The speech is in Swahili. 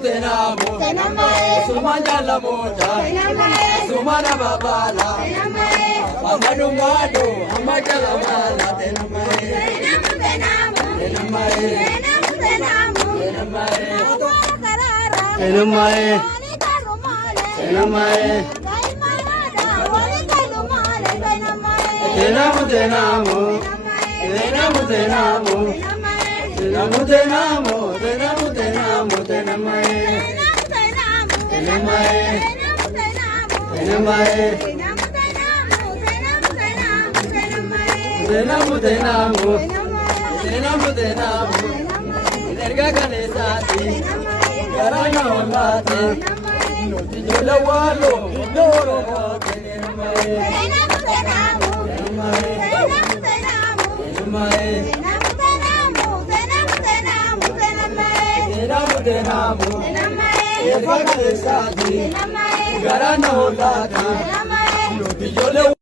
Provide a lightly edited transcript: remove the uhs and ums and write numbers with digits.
tenamo, sumanja la moja, sumana babala, amadu madu, amajala mala, tenamae, tenamae, tenamae, tenamo, tenamo, tenamo, tenamo. Tenamo, tenamo, tenamo, tenamo, tenamae, tenamae, tenamae, tenamo, tenamo, tenamo, tenamo, energa kanesati, garana olate, noti jola walo, doro hote, tenamae, tenamo, tenamae, tenamae. Tenamo, garana olate,